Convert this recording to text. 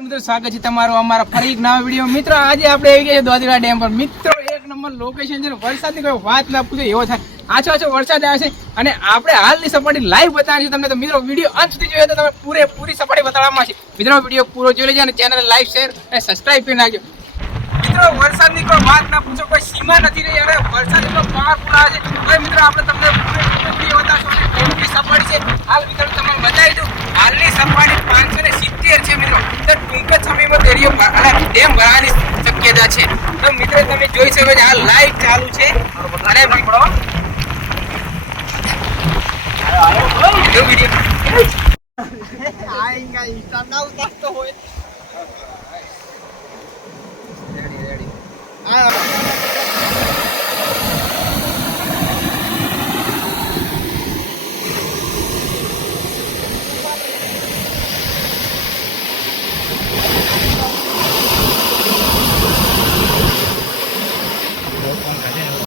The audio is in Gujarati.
મિત્રો, સ્વાગત છે તમારું અમારા ફરી નવા વીડિયો મિત્રો, આજે આપણે આવી ગયા છે દોધીરા ડેમ પર. મિત્રો, એક નંબર લોકેશન છે વરસાદની કોઈ વાત ના પૂછે, એવો થાય આછો આછો વરસાદ આવે છે અને આપણે હાલની સપાટી લાઈવ બતાવીએ છીએ તમને. તો મિત્રો, વીડિયો અંત સુધી જોઈએ તો તમે પૂરેપૂરી સપાટી બતાવવામાં છે મિત્રો, વીડિયો પૂરો જોઈ લેજો અને ચેનલ લાઈક શેર અને સબસ્ક્રાઈબ કરી નાખજો. મિત્રો, વરસાદની કોઈ વાત ના પૂછો, કોઈ સીમા નથી રહી અને વરસાદ એટલો પાવરફુલ આવે છે. મિત્રો, આપણે તમને પૂરેપૂરો બતાવશું. અને ડેમ ભરાવાની શક્યતા છે? તો મિત્રો તમે જોઈ શકો છો આ લાઈવ ચાલુ છે. અને હોય.